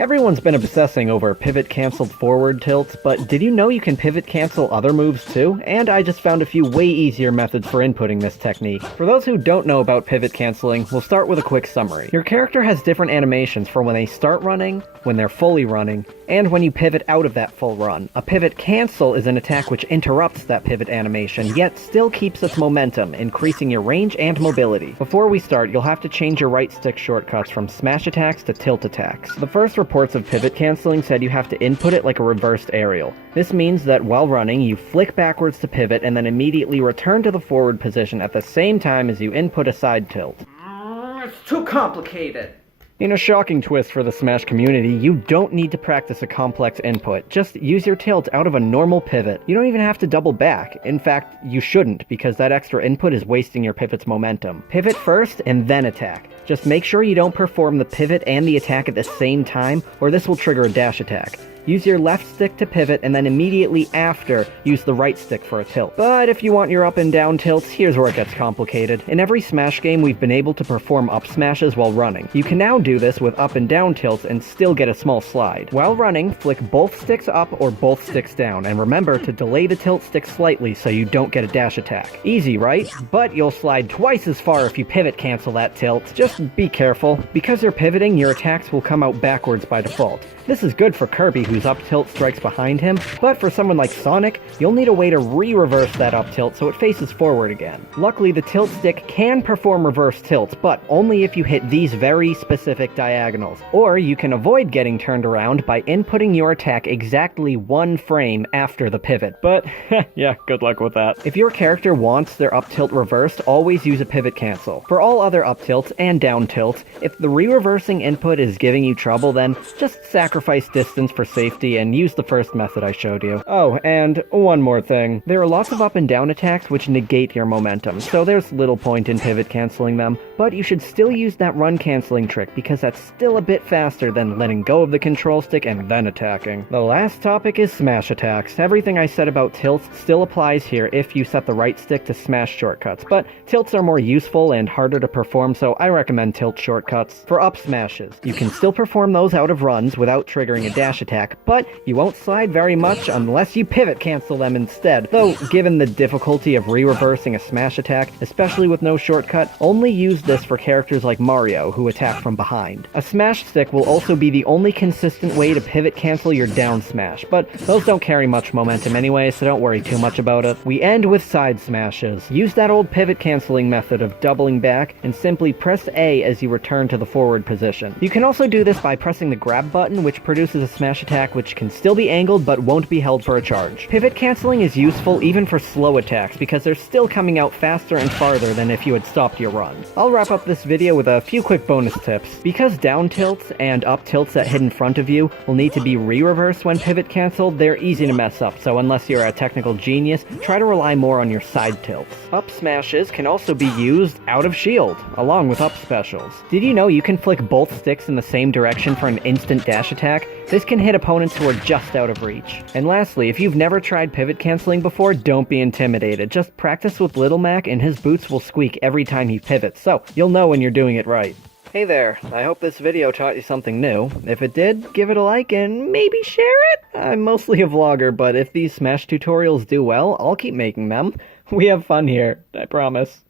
Everyone's been obsessing over pivot-canceled forward tilts, but did you know you can pivot-cancel other moves too? And I just found a few way easier methods for inputting this technique. For those who don't know about pivot-canceling, we'll start with a quick summary. Your character has different animations for when they start running, when they're fully running, and when you pivot out of that full run. A pivot cancel is an attack which interrupts that pivot animation, yet still keeps its momentum, increasing your range and mobility. Before we start, you'll have to change your right stick shortcuts from smash attacks to tilt attacks. The first reports of pivot canceling said you have to input it like a reversed aerial. This means that while running, you flick backwards to pivot and then immediately return to the forward position at the same time as you input a side tilt. It's too complicated. In a shocking twist for the Smash community, you don't need to practice a complex input. Just use your tilt out of a normal pivot. You don't even have to double back. In fact, you shouldn't, because that extra input is wasting your pivot's momentum. Pivot first, and then attack. Just make sure you don't perform the pivot and the attack at the same time, or this will trigger a dash attack. Use your left stick to pivot, and then immediately after, use the right stick for a tilt. But if you want your up and down tilts, here's where it gets complicated. In every Smash game, we've been able to perform up smashes while running. You can now do this with up and down tilts and still get a small slide. While running, flick both sticks up or both sticks down, and remember to delay the tilt stick slightly so you don't get a dash attack. Easy, right? But you'll slide twice as far if you pivot cancel that tilt. Just be careful. Because you're pivoting, your attacks will come out backwards by default. This is good for Kirby, whose up tilt strikes behind him, but for someone like Sonic, you'll need a way to re-reverse that up tilt so it faces forward again. Luckily, the tilt stick can perform reverse tilts, but only if you hit these very specific diagonals. Or you can avoid getting turned around by inputting your attack exactly one frame after the pivot. But, yeah, good luck with that. If your character wants their up tilt reversed, always use a pivot cancel. For all other up tilts and down tilts, if the re-reversing input is giving you trouble, then just sacrifice distance for safety and use the first method I showed you. Oh, and one more thing. There are lots of up and down attacks which negate your momentum, so there's little point in pivot canceling them, but you should still use that run canceling trick because that's still a bit faster than letting go of the control stick and then attacking. The last topic is smash attacks. Everything I said about tilts still applies here if you set the right stick to smash shortcuts, but tilts are more useful and harder to perform, so I recommend tilt shortcuts. For up smashes, you can still perform those out of runs without triggering a dash attack, but you won't slide very much unless you pivot cancel them instead. Though, given the difficulty of re-reversing a smash attack, especially with no shortcut, only use this for characters like Mario, who attack from behind. A smash stick will also be the only consistent way to pivot cancel your down smash, but those don't carry much momentum anyway, so don't worry too much about it. We end with side smashes. Use that old pivot canceling method of doubling back, and simply press A as you return to the forward position. You can also do this by pressing the grab button, which produces a smash attack which can still be angled but won't be held for a charge. Pivot canceling is useful even for slow attacks because they're still coming out faster and farther than if you had stopped your run. I'll wrap up this video with a few quick bonus tips. Because down tilts and up tilts that hit in front of you will need to be re-reversed when pivot canceled, they're easy to mess up, so unless you're a technical genius, try to rely more on your side tilts. Up smashes can also be used out of shield, along with up specials. Did you know you can flick both sticks in the same direction for an instant dash attack? This can hit opponents who are just out of reach. And lastly, if you've never tried pivot canceling before, don't be intimidated. Just practice with Little Mac and his boots will squeak every time he pivots, so you'll know when you're doing it right. Hey there, I hope this video taught you something new. If it did, give it a like and maybe share it? I'm mostly a vlogger, but if these Smash tutorials do well, I'll keep making them. We have fun here, I promise.